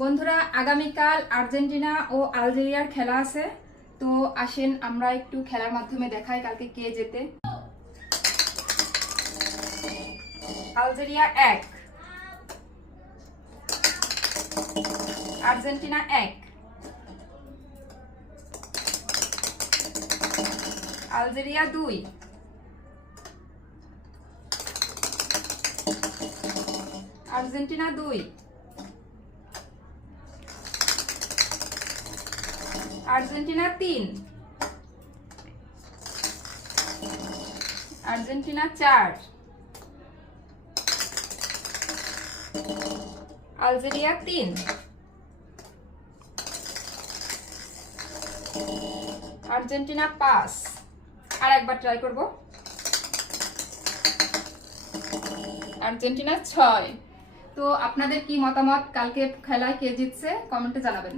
বন্ধুরা, আগামীকাল আর্জেন্টিনা ও আলজেরিয়ার খেলা আছে। তো আসেন আমরা একটু খেলার মাধ্যমে দেখাই কালকে কে জেতে। Algeria 1, Argentina 1। Algeria 2, Argentina 2। Argentina 3, Argentina 4। Algeria 3, Argentina 5। আর একবার ট্রাই করব। আর্জেন্টিনা 6। তো আপনাদের কি মতামত, কালকে খেলায় কে জিতছে কমেন্টে জানাবেন।